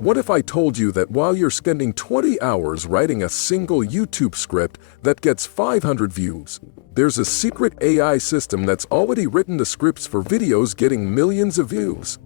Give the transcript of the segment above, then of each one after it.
What if I told you that while you're spending 20 hours writing a single YouTube script that gets 500 views, there's a secret AI system that's already written the scripts for videos getting millions of views?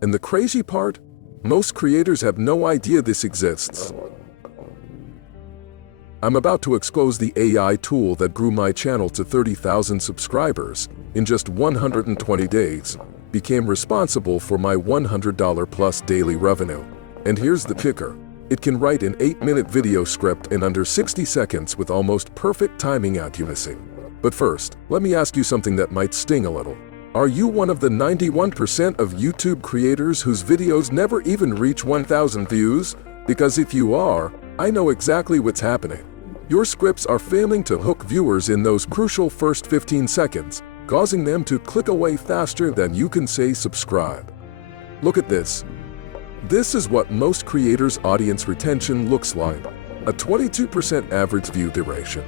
And the crazy part? Most creators have no idea this exists. I'm about to expose the AI tool that grew my channel to 30,000 subscribers in just 120 days, became responsible for my $100 plus daily revenue. And here's the kicker. It can write an 8-minute video script in under 60 seconds with almost perfect timing accuracy. But first, let me ask you something that might sting a little. Are you one of the 91% of YouTube creators whose videos never even reach 1,000 views? Because if you are, I know exactly what's happening. Your scripts are failing to hook viewers in those crucial first 15 seconds, causing them to click away faster than you can say subscribe. Look at this. This is what most creators' audience retention looks like, a 22% average view duration.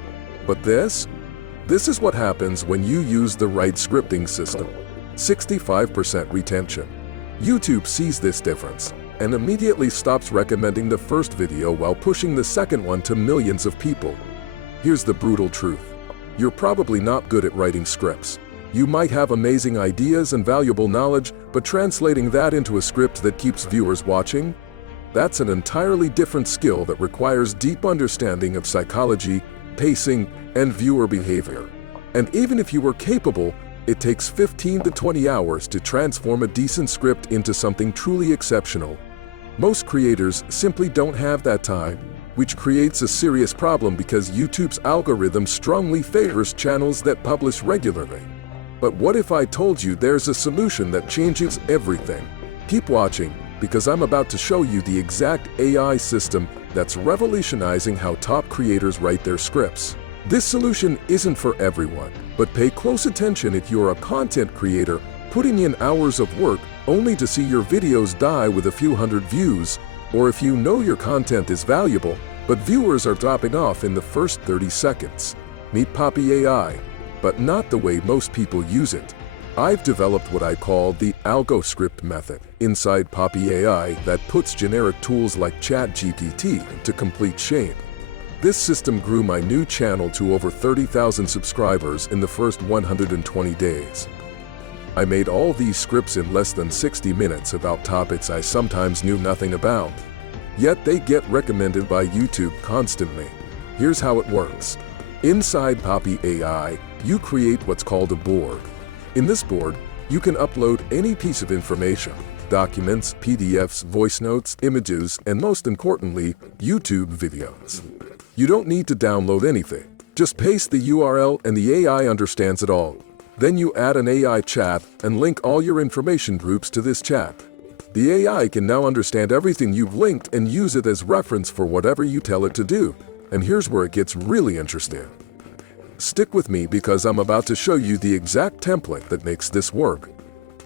But this is what happens when you use the right scripting system. 65% retention. YouTube sees this difference and immediately stops recommending the first video while pushing the second one to millions of people. Here's the brutal truth. You're probably not good at writing scripts. You might have amazing ideas and valuable knowledge, but translating that into a script that keeps viewers watching? That's an entirely different skill that requires deep understanding of psychology, pacing, and viewer behavior. And even if you were capable, it takes 15 to 20 hours to transform a decent script into something truly exceptional. Most creators simply don't have that time, which creates a serious problem because YouTube's algorithm strongly favors channels that publish regularly. But what if I told you there's a solution that changes everything? Keep watching, because I'm about to show you the exact AI system that's revolutionizing how top creators write their scripts. This solution isn't for everyone, but pay close attention if you're a content creator putting in hours of work only to see your videos die with a few hundred views, or if you know your content is valuable, but viewers are dropping off in the first 30 seconds. Meet Poppy AI, but not the way most people use it. I've developed what I call the AlgoScript method inside Poppy AI that puts generic tools like ChatGPT to complete shame. This system grew my new channel to over 30,000 subscribers in the first 120 days. I made all these scripts in less than 60 minutes about topics I sometimes knew nothing about. Yet they get recommended by YouTube constantly. Here's how it works. Inside Poppy AI, you create what's called a board. In this board, you can upload any piece of information, documents, PDFs, voice notes, images, and most importantly, YouTube videos. You don't need to download anything. Just paste the URL and the AI understands it all. Then you add an AI chat and link all your information groups to this chat. The AI can now understand everything you've linked and use it as reference for whatever you tell it to do. And here's where it gets really interesting. Stick with me because I'm about to show you the exact template that makes this work.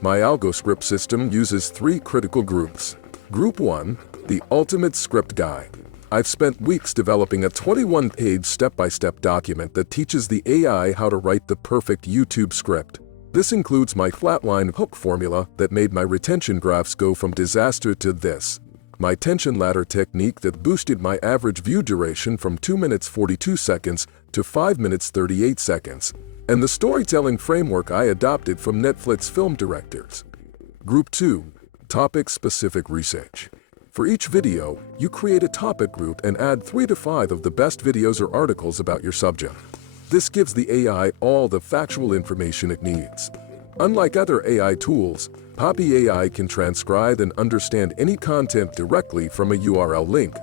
My AlgoScript system uses 3 critical groups. Group 1, the ultimate script guide. I've spent weeks developing a 21-page step-by-step document that teaches the AI how to write the perfect YouTube script. This includes my flatline hook formula that made my retention graphs go from disaster to this, my tension ladder technique that boosted my average view duration from 2 minutes 42 seconds to 5 minutes 38 seconds, and the storytelling framework I adopted from Netflix film directors. Group 2, topic-specific research. For each video, you create a topic group and add 3 to 5 of the best videos or articles about your subject. This gives the AI all the factual information it needs. Unlike other AI tools, Poppy AI can transcribe and understand any content directly from a URL link.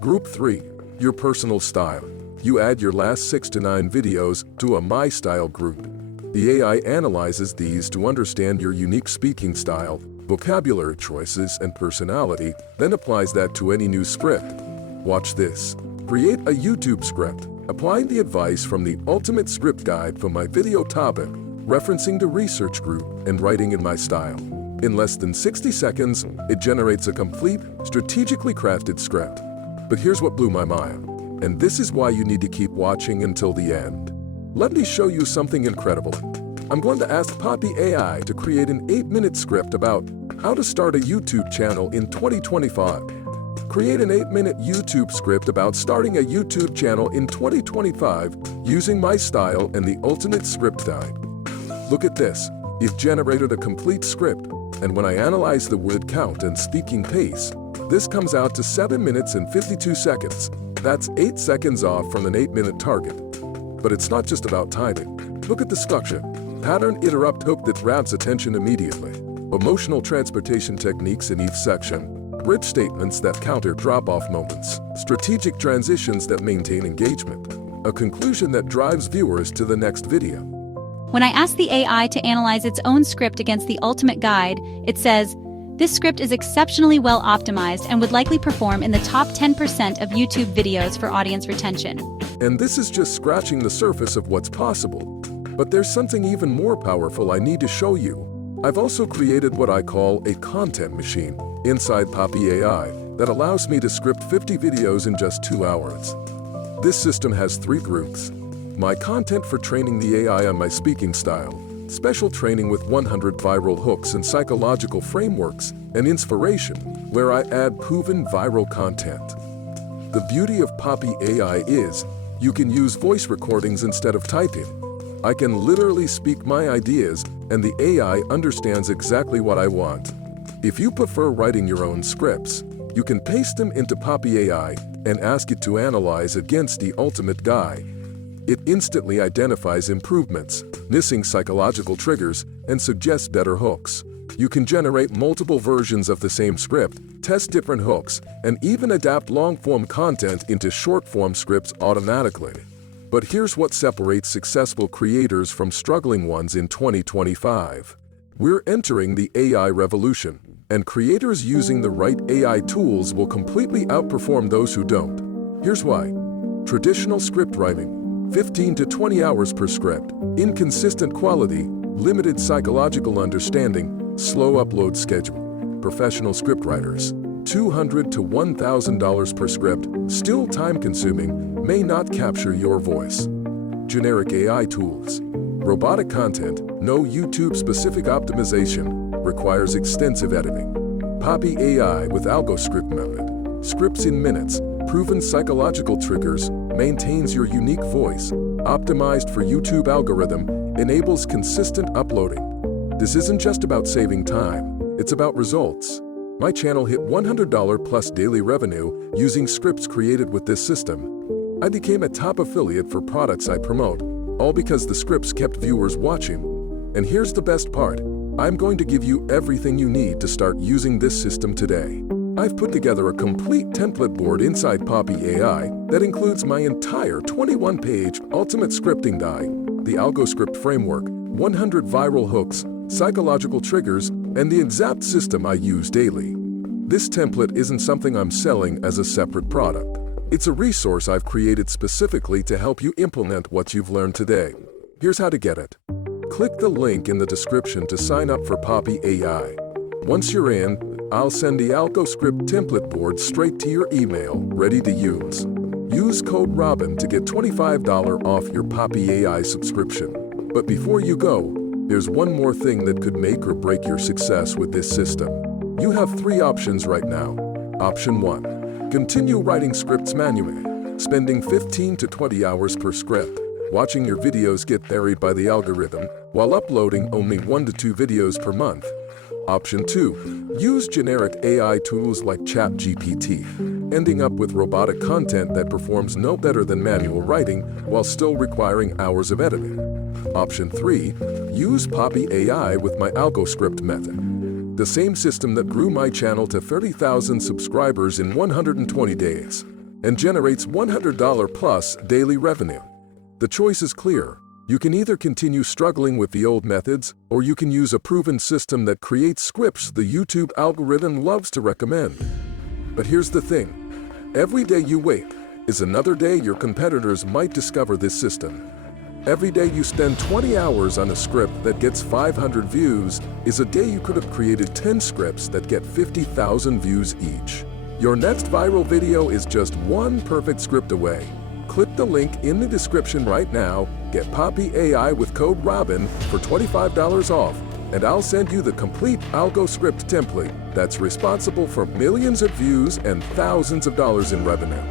Group 3, your personal style. You add your last 6 to 9 videos to a My Style group. The AI analyzes these to understand your unique speaking style, vocabulary choices, and personality, then applies that to any new script. Watch this. Create a YouTube script, applying the advice from the Ultimate Script Guide for my video topic, referencing the research group, and writing in my style. In less than 60 seconds, it generates a complete, strategically crafted script. But here's what blew my mind, and this is why you need to keep watching until the end. Let me show you something incredible. I'm going to ask Poppy AI to create an 8-minute script about How to start a YouTube channel in 2025. Create an 8-minute YouTube script about starting a YouTube channel in 2025 using my style and the ultimate script guide. Look at this. It generated a complete script, and when I analyze the word count and speaking pace, this comes out to 7 minutes and 52 seconds. That's 8 seconds off from an 8-minute target. But it's not just about timing. Look at the structure. Pattern interrupt hook that grabs attention immediately. Emotional transportation techniques in each section. Rich statements that counter drop-off moments. Strategic transitions that maintain engagement. A conclusion that drives viewers to the next video. When I asked the AI to analyze its own script against the ultimate guide, it says, "This script is exceptionally well optimized and would likely perform in the top 10% of YouTube videos for audience retention." And this is just scratching the surface of what's possible. But there's something even more powerful I need to show you. I've also created what I call a content machine inside Poppy AI that allows me to script 50 videos in just 2 hours. This system has 3 groups. My content for training the AI on my speaking style, special training with 100 viral hooks and psychological frameworks, and inspiration, where I add proven viral content. The beauty of Poppy AI is you can use voice recordings instead of typing. I can literally speak my ideas, and the AI understands exactly what I want. If you prefer writing your own scripts, you can paste them into Poppy AI and ask it to analyze against the ultimate guide. It instantly identifies improvements, missing psychological triggers, and suggests better hooks. You can generate multiple versions of the same script, test different hooks, and even adapt long-form content into short-form scripts automatically. But here's what separates successful creators from struggling ones in 2025. We're entering the AI revolution, and creators using the right AI tools will completely outperform those who don't. Here's why. Traditional script writing, 15 to 20 hours per script, inconsistent quality, limited psychological understanding, slow upload schedule. Professional scriptwriters, $200 to $1,000 per script, still time-consuming, may not capture your voice. Generic AI tools. Robotic content, no YouTube-specific optimization, requires extensive editing. Poppy AI with AlgoScript method. Scripts in minutes, proven psychological triggers, maintains your unique voice, optimized for YouTube algorithm, enables consistent uploading. This isn't just about saving time, it's about results. My channel hit $100 plus daily revenue using scripts created with this system. I became a top affiliate for products I promote, all because the scripts kept viewers watching. And here's the best part. I'm going to give you everything you need to start using this system today. I've put together a complete template board inside Poppy AI that includes my entire 21-page ultimate scripting guide, the AlgoScript framework, 100 viral hooks, psychological triggers, and the exact system I use daily. This template isn't something I'm selling as a separate product. It's a resource I've created specifically to help you implement what you've learned today. Here's how to get it. Click the link in the description to sign up for Poppy AI. Once you're in, I'll send the AlgoScript template board straight to your email, ready to use. Use code ROBIN to get $25 off your Poppy AI subscription. But before you go, there's one more thing that could make or break your success with this system. You have 3 options right now. Option 1. Continue writing scripts manually, spending 15 to 20 hours per script, watching your videos get buried by the algorithm while uploading only 1 to 2 videos per month. Option 2. Use generic AI tools like ChatGPT, ending up with robotic content that performs no better than manual writing while still requiring hours of editing. Option 3. Use Poppy AI with my AlgoScript method, the same system that grew my channel to 30,000 subscribers in 120 days and generates $100 plus daily revenue. The choice is clear. You can either continue struggling with the old methods, or you can use a proven system that creates scripts the YouTube algorithm loves to recommend. But here's the thing. Every day you wait is another day your competitors might discover this system. Every day you spend 20 hours on a script that gets 500 views is a day you could have created 10 scripts that get 50,000 views each. Your next viral video is just one perfect script away. Click the link in the description right now, get Poppy AI with code ROBIN for $25 off, and I'll send you the complete algo script template that's responsible for millions of views and thousands of dollars in revenue.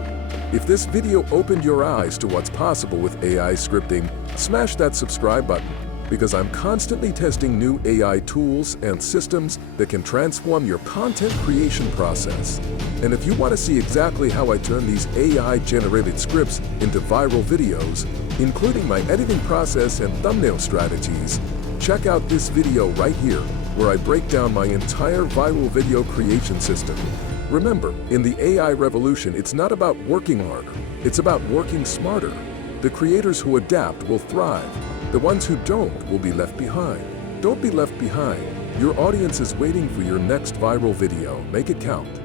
If this video opened your eyes to what's possible with AI scripting, smash that subscribe button, because I'm constantly testing new AI tools and systems that can transform your content creation process. And if you want to see exactly how I turn these AI-generated scripts into viral videos, including my editing process and thumbnail strategies, check out this video right here, where I break down my entire viral video creation system. Remember, in the AI revolution, it's not about working harder, it's about working smarter. The creators who adapt will thrive. The ones who don't will be left behind. Don't be left behind. Your audience is waiting for your next viral video. Make it count.